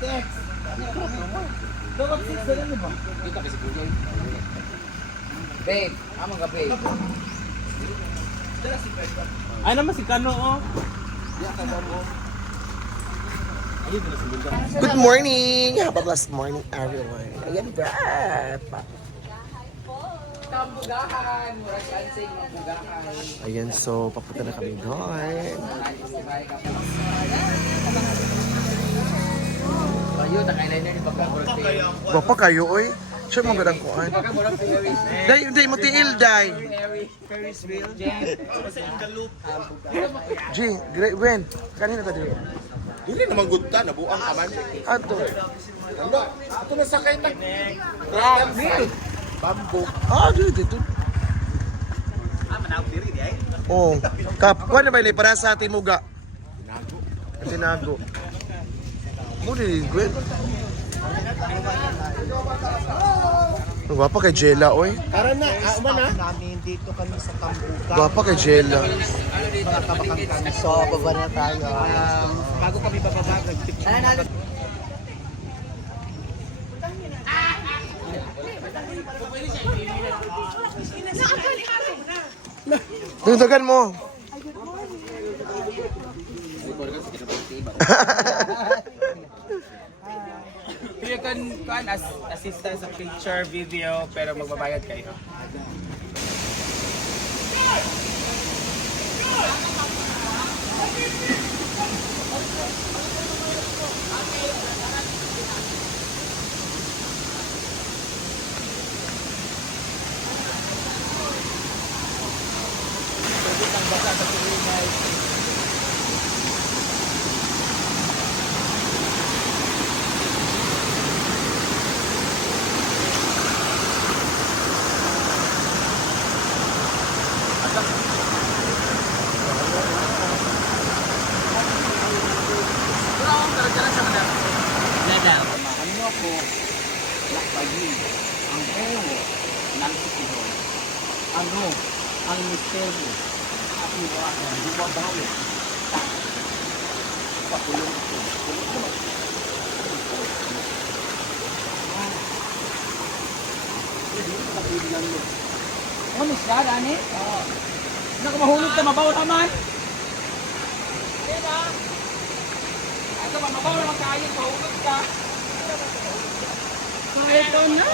Six. Dapat six na rin ba? Kita kasi bunyan. Babe, amang ka babe. Ay naman si Kano oh. Good morning! Have a blessed morning, everyone. Ayan, Brad. Kambugahan, mura chancing magbugahan. Ayan, so papunta na kami doon. Kayo, nakailiner ni Baka birthday. Wapa kayo, oy. Siya mga gadang kuhan. Baka murang Ferris. Day mo tiil, day. Ferris wheel. Jen. G, great win. Kanina ka din. Dili naman gudta, nabuang ka man. Ato. Ano? Ito na sakay na. Bamboo. Ah, dito. Oh, kapwa na ba ilay para sa timuga? Tinago. Mo di Gwen. Gwapa kay Jella, oy. Tara na, na. Namin dito kami sa Kambuga. Gwapa kay Jella. Mga kabakang kami. So, baba na tayo. Bago kami bababa, nag-picture. Dagdagan mo. You can assistant sa picture, video, pero magbabayad kayo. Ano po, lakbayin ang buo ng sitihon. Ano ang misteryo at iwasan, bumabalik sa pakulong ito. Ano siya, Dani? Nakamahulog ka, mabaw naman. Diba? Ito ba, mabaw naman kayo, mahulog ka. So, ito na!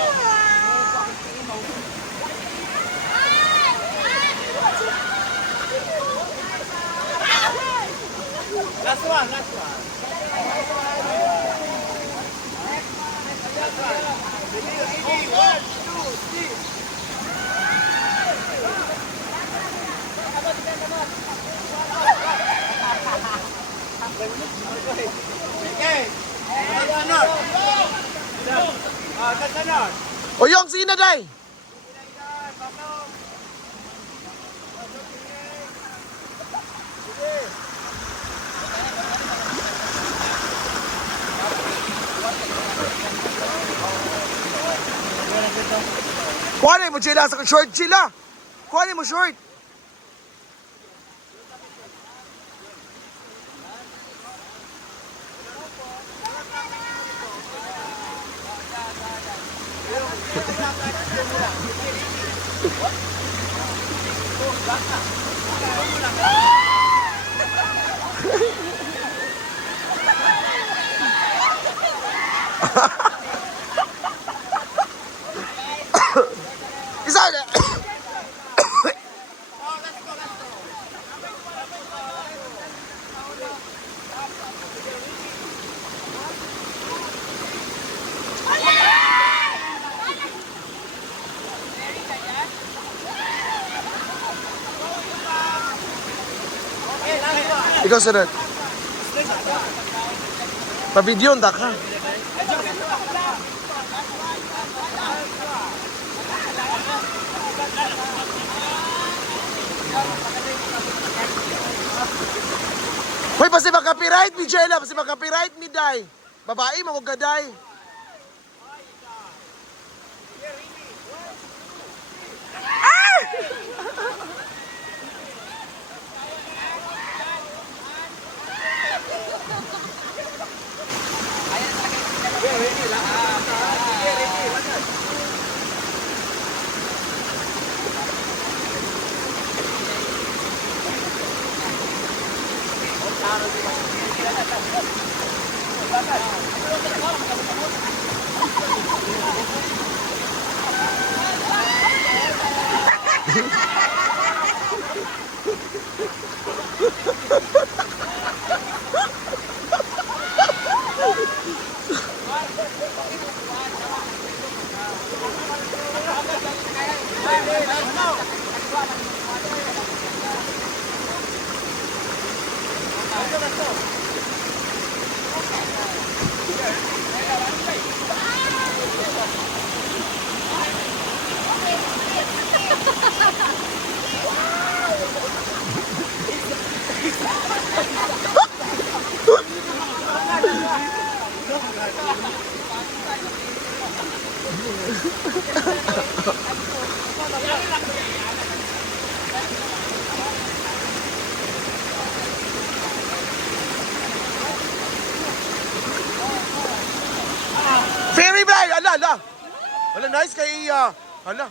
Last one. O yung sina, day. Kuhanin mo sila sa short sila. Kuhanin mo short. Isa na. Ikaw sunod. Pa-video nda ka. Hoy, pasi mag-copyright mi Jella, pasi mag-copyright mi Day. Babae mo kog gaday. Ferry Bray! Ala, ala! Ala, nice kay Iya. Ala.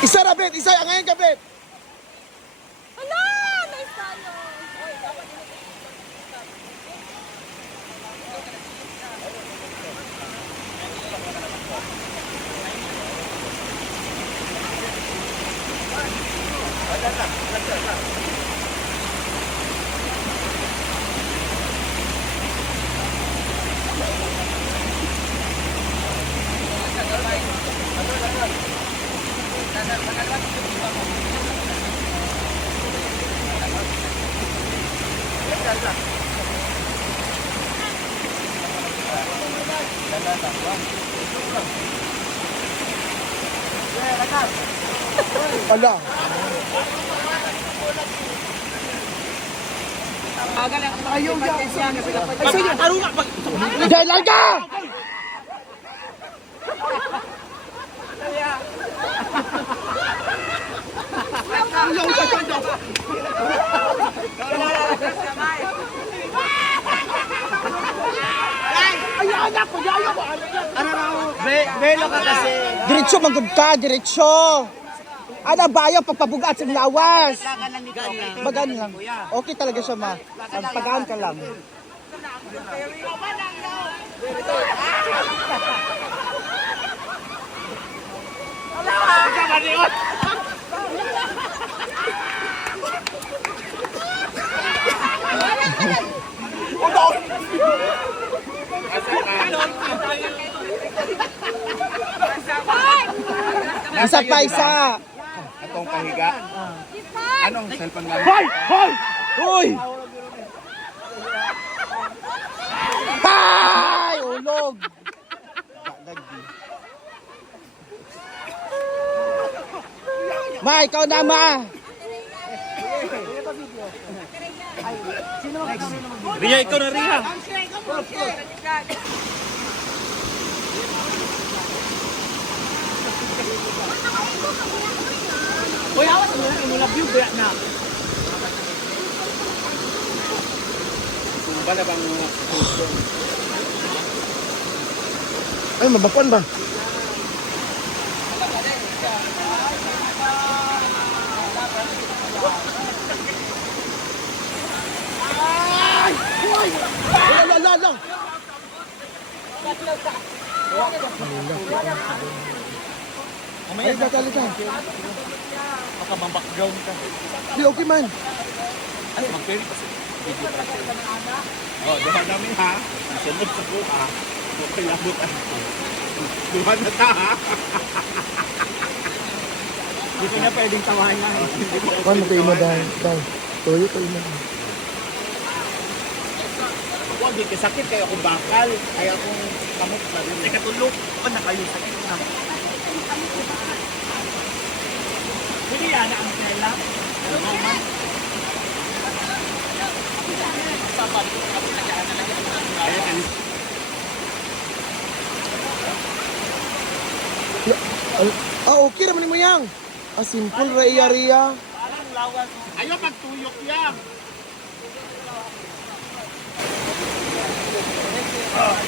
Isa na, Bet! Isa! Ang ngayon ka, Bet! Hala! Nice tayo! Ala. Dahil lang ka! Belo ka kasi. Diretso, magod ka, diretso. Ana bayo pagpabugat sa lawas. Bagan lang. Okay talaga siya, ma. Pagaan ka lang. Isa pa, isa. Atong pahiga. Anong cellphone lang? Hoy! Hoy! Hoy! Hay! Ulog! Ma, ikaw na, ma! Ria, ikaw na Ria. Uy, awas mo na, mula view kaya na. Tumba na bang Ay, mabakuan ba? Ay! Hoy! Ala! Ay, gagalita. Baka background ka. Di, okay man. Ano, mag-ferry kasi. Video pa siya. Oh, duha namin ha. Sunod sa buha. Okay, labot ang duha na ta ha. Hindi ko na pwedeng tawanan. Ano kayo mo dahil? Toyo kayo mo. Huwag di kasakit kaya akong bakal. Kaya akong kamot na rin. Teka, tulog. O, na kayo. Sakit na. Hindi yan ang tela. Okay naman mo yang. Simple, Ria. Ayaw magtuyok yan. Wait,